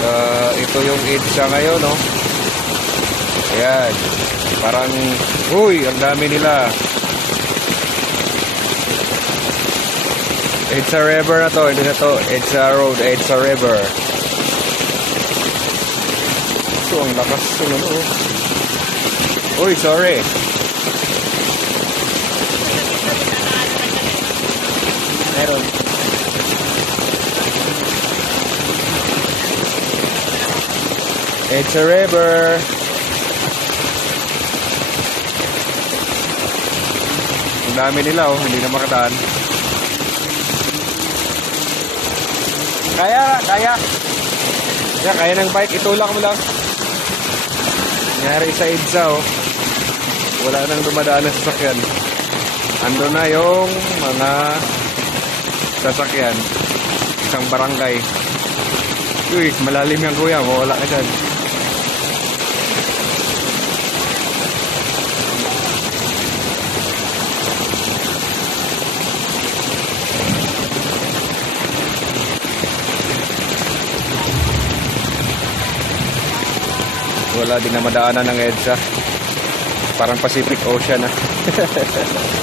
Ito yung EDSA ngayon, no? Ayan. Parang, uy, ang dami nila. EDSA River na to. Hindi na to EDSA Road, EDSA River. So, ang lakas ng ano. Uy, sorry. Meron. EDSA River. Ang dami nila, oh. Hindi na makadaan. Kaya. Kaya ng bike. Itulak mo lang. Nangyari sa EDSA, oh. Wala nang dumadaan na sasakyan. Ando na yung mga sasakyan. Isang barangay. Uy, malalim yan kuya. Mawala ka dyan. Wala din na madaanan ng EDSA. Parang Pacific Ocean, ah.